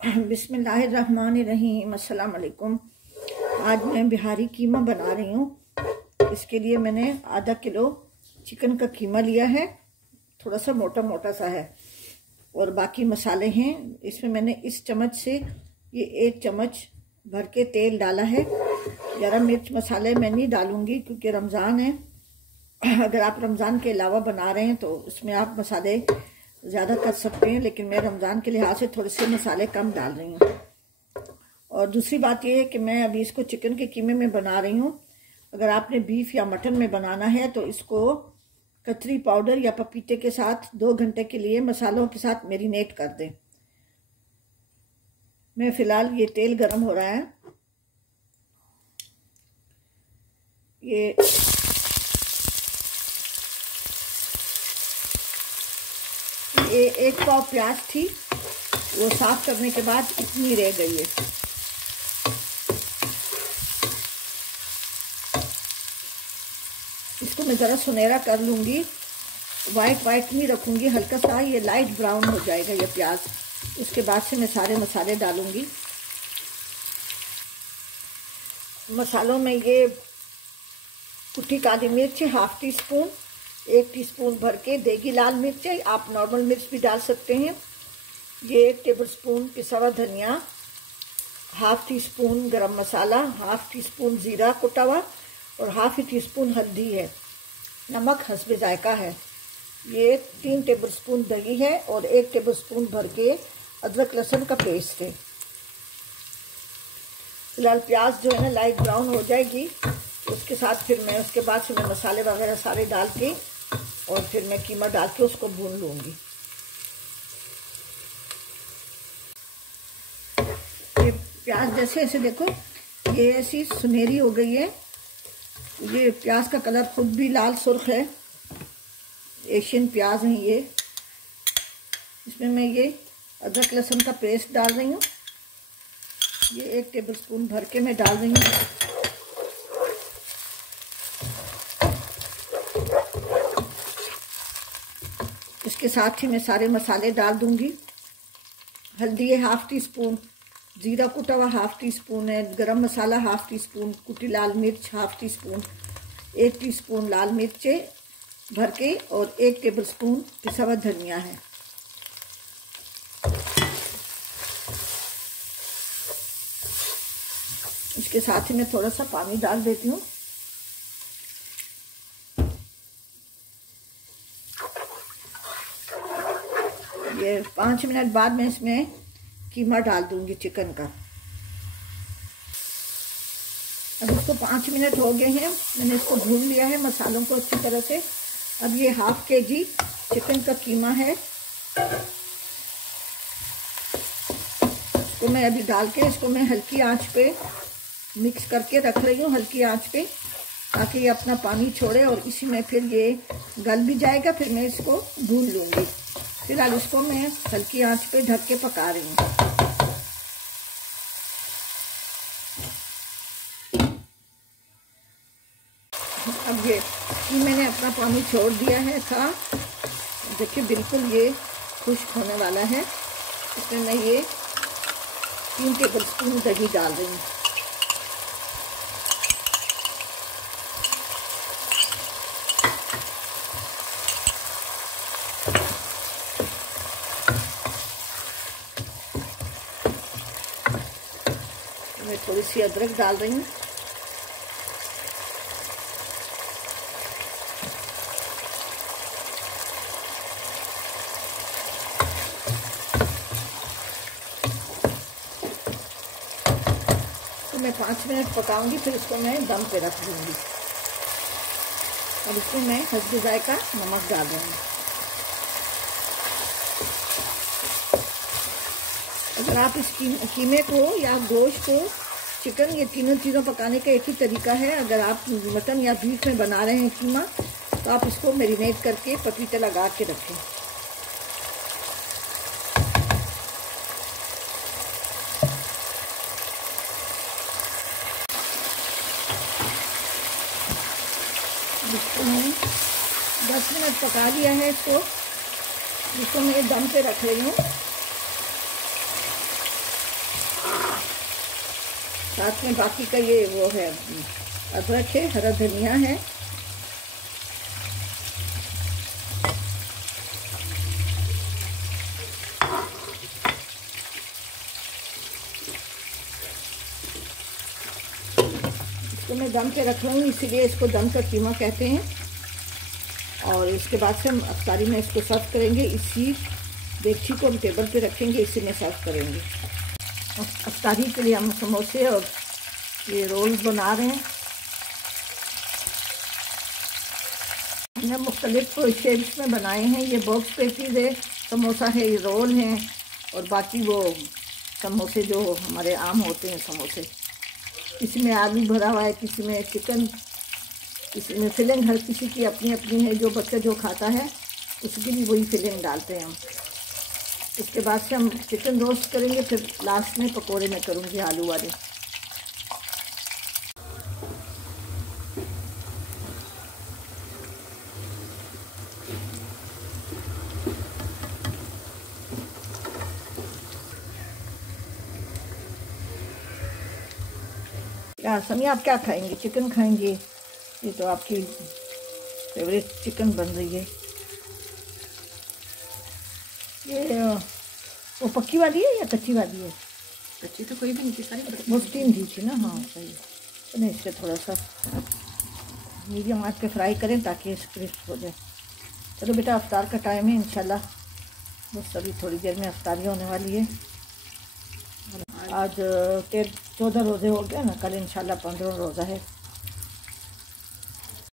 बिस्मिल्लाहिर्रहमानिर्रहीम। अस्सलाम वालेकुम। आज मैं बिहारी कीमा बना रही हूँ। इसके लिए मैंने आधा किलो चिकन का कीमा लिया है, थोड़ा सा मोटा मोटा सा है, और बाकी मसाले हैं। इसमें मैंने इस चम्मच से ये 1 चम्मच भर के तेल डाला है। ज़रा मिर्च मसाले मैं नहीं डालूँगी क्योंकि रमज़ान है। अगर आप रमज़ान के अलावा बना रहे हैं तो उसमें आप मसाले ज़्यादा कर सकते हैं, लेकिन मैं रमज़ान के लिहाज से थोड़े से मसाले कम डाल रही हूँ। और दूसरी बात यह है कि मैं अभी इसको चिकन के कीमे में बना रही हूँ। अगर आपने बीफ या मटन में बनाना है तो इसको कतरी पाउडर या पपीते के साथ 2 घंटे के लिए मसालों के साथ मैरिनेट कर दें। मैं फ़िलहाल ये तेल गरम हो रहा है। ये एक पाव प्याज थी, वो साफ करने के बाद इतनी रह गई है। इसको मैं ज़रा सुनहरा कर लूँगी, वाइट नहीं रखूँगी, हल्का सा ये लाइट ब्राउन हो जाएगा ये प्याज। उसके बाद से मैं सारे मसाले डालूँगी। मसालों में ये कुटी काली मिर्च 1/2 टीस्पून, 1 टीस्पून भर के देगी लाल मिर्च, आप नॉर्मल मिर्च भी डाल सकते हैं। ये 1 टेबलस्पून पिसा हुआ धनिया, 1/2 टीस्पून गरम मसाला, 1/2 टीस्पून ज़ीरा कुटा हुआ और 1/2 टीस्पून हल्दी है। नमक हस्बे जायका है। ये 3 टेबलस्पून दही है और 1 टेबलस्पून भर के अदरक लहसुन का पेस्ट है। फिलहाल प्याज जो है ना लाइट ब्राउन हो जाएगी, उसके साथ फिर मैं उसके बाद से मैं मसाले वगैरह सारे डाल के और फिर मैं कीमा डाल के उसको भून लूँगी। ये प्याज जैसे ऐसे देखो, ये ऐसी सुनहरी हो गई है। ये प्याज का कलर खुद भी लाल सुर्ख है। एशियन प्याज हैं ये। इसमें मैं ये अदरक लहसुन का पेस्ट डाल रही हूँ। ये 1 टेबलस्पून भर के मैं डाल रही हूँ। इसके साथ ही मैं सारे मसाले डाल दूंगी। हल्दी है 1/2 टीस्पून, जीरा कुटा हुआ 1/2 टीस्पून है, गरम मसाला 1/2 टीस्पून, कुटी लाल मिर्च 1/2 टीस्पून, 1 टीस्पून लाल मिर्चे भर के और 1 टेबलस्पून पिसा हुआ धनिया है। इसके साथ ही मैं थोड़ा सा पानी डाल देती हूँ। ये 5 मिनट बाद मैं इसमें कीमा डाल दूंगी चिकन का। अब इसको 5 मिनट हो गए हैं, मैंने इसको भून लिया है मसालों को अच्छी तरह से। अब ये 1/2 kg चिकन का कीमा है, इसको मैं अभी डाल के इसको मैं हल्की आंच पे मिक्स करके रख रही हूँ, हल्की आंच पे, ताकि ये अपना पानी छोड़े और इसी में फिर ये गल भी जाएगा। फिर मैं इसको भून लूँगी। फिलहाल इसको मैं हल्की आंच पे ढक के पका रही हूँ। अब ये मैंने अपना पानी छोड़ दिया है था, देखिए बिल्कुल ये खुश्क होने वाला है। इसमें मैं ये 3 टेबलस्पून दही डाल रही हूँ। मैं थोड़ी सी अदरक डाल रही हूँ। तो मैं 5 मिनट पकाऊंगी, फिर इसको मैं दम पे रख दूंगी। अब इसमें मैं हस्बे जायका नमक डाल दूंगी। अगर आप इस कीमे को या गोश्त को, चिकन, ये तीनों चीज़ों पकाने का एक ही तरीका है। अगर आप मटन या बीफ में बना रहे हैं कीमा, तो आप इसको मैरिनेट करके पपीते लगा के रखें। इसको मैंने 10 मिनट पका लिया है इसको मैं दम पे रख रही हूँ। साथ में बाकी का ये वो है, अदरक है, हरा धनिया है, इसको मैं दम पे रख लूँगी, इसीलिए इसको दम का कीमा कहते हैं। और इसके बाद से हम अफ्तारी में इसको सर्व करेंगे। इसी देगची को हम टेबल पे रखेंगे, इसी में सर्व करेंगे। अफ्तारी के लिए हम समोसे और ये रोल बना रहे हैं। हमने मुख्तलिफ शेप्स में बनाए हैं। ये बॉक्स पेटीज है, समोसा है, ये रोल हैं, और बाकी वो समोसे जो हमारे आम होते हैं समोसे। किसी में आलू भरा हुआ है, किसी में चिकन, किसी में फिलिंग। हर किसी की अपनी अपनी है, जो बच्चा जो खाता है उसकी भी वही फिलिंग डालते हैं हम। इसके बाद से हम चिकन रोस्ट करेंगे, फिर लास्ट में पकोड़े में करूँगी आलू वाले। क्या समिया, आप क्या खाएंगे? चिकन खाएंगे? ये तो आपकी फेवरेट चिकन बन रही है। ये वो पक्की वाली है या कच्ची वाली है? कच्ची तो कोई भी नहीं थी, सारी वो स्टीम दी थी ना। हाँ सही। तो नहीं, इससे थोड़ा सा मीडियम आंच पे फ्राई करें ताकि क्रिस्प हो जाए। चलो बेटा, अफ्तार का टाइम है इंशाल्लाह, बस अभी थोड़ी देर में अफ्तारी होने वाली है। आज 14 रोज़े हो गए ना, कल इंशाल्लाह 15 रोज़ा है।